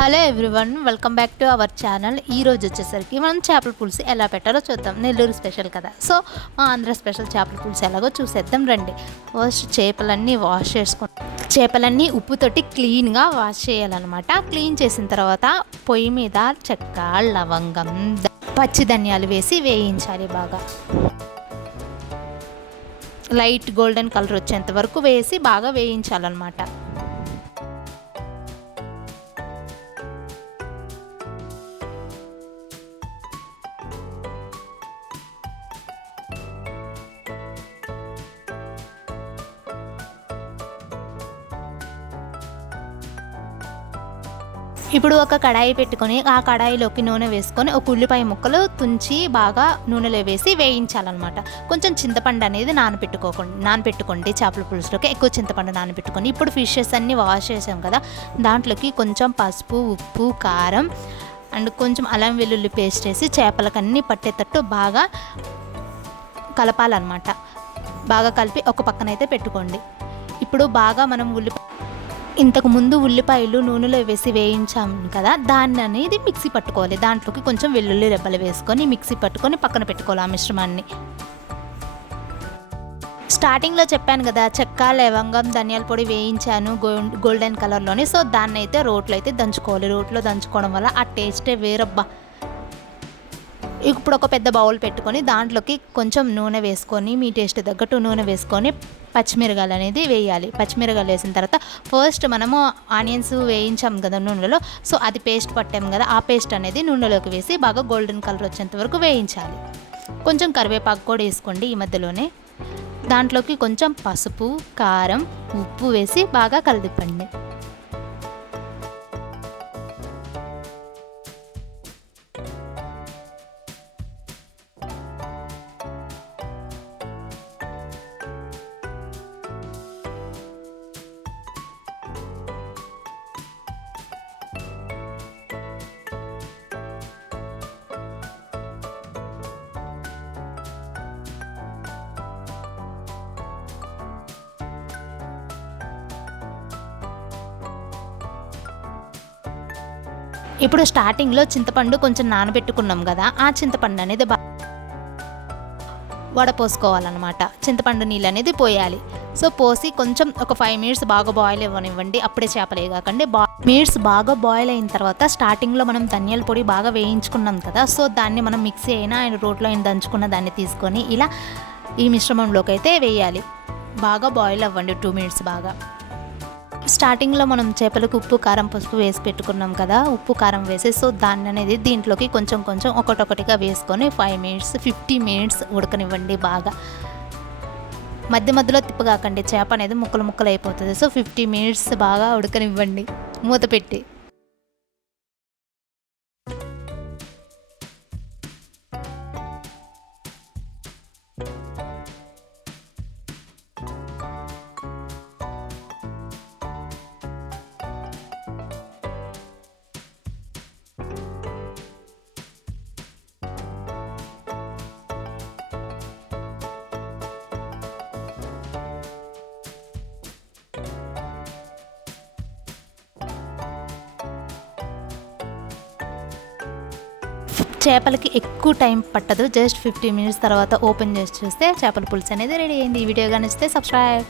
Hello everyone, welcome back to our channel. ఈరోజు వచ్చేసరికి మనం చేపల పులుసు ఎలా పెట్టాలో చూద్దాం. నెల్లూరు స్పెషల్ కదా, సో మా ఆంధ్ర స్పెషల్ చేపల పులుసు ఎలాగో చూసేద్దాం రండి. ఫస్ట్ చేపలన్నీ వాష్ చేసుకుంటాం. చేపలన్నీ ఉప్పుతోటి క్లీన్గా వాష్ చేయాలన్నమాట. క్లీన్ చేసిన తర్వాత పొయ్యి మీద చెక్క, లవంగం, పచ్చి ధనియాలు వేసి వేయించాలి. బాగా లైట్ గోల్డెన్ కలర్ వచ్చేంత వరకు వేసి బాగా వేయించాలన్నమాట. ఇప్పుడు ఒక కడాయి పెట్టుకొని ఆ కడాయిలోకి నూనె వేసుకొని ఒక ఉల్లిపాయ ముక్కలు తుంచి బాగా నూనెలో వేసి వేయించాలన్నమాట. కొంచెం చింతపండు అనేది నానపెట్టుకోండి. చేపల పులుసులోకి ఎక్కువ చింతపండు నానపెట్టుకొని ఇప్పుడు ఫిషెస్ అన్నీ వాష్ చేసాం కదా, దాంట్లోకి కొంచెం పసుపు, ఉప్పు, కారం అండ్ కొంచెం అల్లం వెల్లుల్లి పేస్ట్ వేసి చేపలకన్నీ పట్టేటట్టు బాగా కలపాలన్నమాట. బాగా కలిపి ఒక పక్కనైతే పెట్టుకోండి. ఇప్పుడు బాగా మనం ఇంతకు ముందు ఉల్లిపాయలు నూనెలో వేసి వేయించాం కదా, దాన్ని అనేది మిక్సీ పట్టుకోవాలి. దాంట్లోకి కొంచెం వెల్లుల్లి రెబ్బలు వేసుకొని మిక్సీ పట్టుకొని పక్కన పెట్టుకోవాలి ఆ మిశ్రమాన్ని. స్టార్టింగ్లో చెప్పాను కదా, చెక్క, లవంగం, ధనియాల పొడి వేయించాను గోల్డెన్ కలర్లోని. సో దాన్ని అయితే రోట్లో అయితే దంచుకోవాలి. రోట్లో దంచుకోవడం వల్ల ఆ టేస్టే వేరబ్బా. ఇప్పుడు ఒక పెద్ద బౌల్ పెట్టుకొని దాంట్లోకి కొంచెం నూనె వేసుకొని మీ టేస్ట్ తగ్గట్టు నూనె వేసుకొని పచ్చిమిరకాయలు అనేది వేయాలి. పచ్చిమిరకాయలు వేసిన తర్వాత ఫస్ట్ మనము ఆనియన్స్ వేయించాం కదా నూనెలో, సో అది పేస్ట్ పట్టాం కదా, ఆ పేస్ట్ అనేది నూనెలోకి వేసి బాగా గోల్డెన్ కలర్ వచ్చేంత వరకు వేయించాలి. కొంచెం కరివేపాకు కూడా వేసుకోండి ఈ మధ్యలోనే. దాంట్లోకి కొంచెం పసుపు, కారం, ఉప్పు వేసి బాగా కలిపండి. ఇప్పుడు స్టార్టింగ్లో చింతపండు కొంచెం నానబెట్టుకున్నాం కదా, ఆ చింతపండు అనేది వడపోసుకోవాలన్నమాట. చింతపండు నీళ్ళు అనేది పోయాలి. సో పోసి కొంచెం ఒక 5 మినిట్స్ బాగా బాయిల్ అవ్వనివ్వండి. అప్పుడే చేపలు వేయకండి. మినిట్స్ బాగా బాయిల్ అయిన తర్వాత స్టార్టింగ్లో మనం ధనియాల పొడి బాగా వేయించుకున్నాం కదా, సో దాన్ని మనం మిక్సీ అయినా రోట్లో అయినా దంచుకున్న దాన్ని తీసుకొని ఇలా ఈ మిశ్రమంలోకి అయితే వేయాలి. బాగా బాయిల్ అవ్వండి 2 మినిట్స్ బాగా. స్టార్టింగ్లో మనం చేపలకు ఉప్పు, కారం, పసుపు వేసి పెట్టుకున్నాం కదా, ఉప్పు కారం వేసి సో దాన్ని అనేది దీంట్లోకి కొంచెం కొంచెం ఒకటొకటిగా వేసుకొని 5 మినిట్స్ 50 మినిట్స్ ఉడకనివ్వండి బాగా. మధ్య మధ్యలో తిప్పగాకండి, చేప అనేది ముక్కలు ముక్కలు అయిపోతుంది. సో 50 మినిట్స్ బాగా ఉడకనివ్వండి మూత పెట్టి. చేపలకి ఎక్కువ టైం పట్టదు, జస్ట్ 50 మినిట్స్ తర్వాత ఓపెన్ చేసి చూస్తే చేపల పులుసు అనేది రెడీ అయింది. ఈ వీడియో కానీ ఇస్తే సబ్స్క్రైబ్.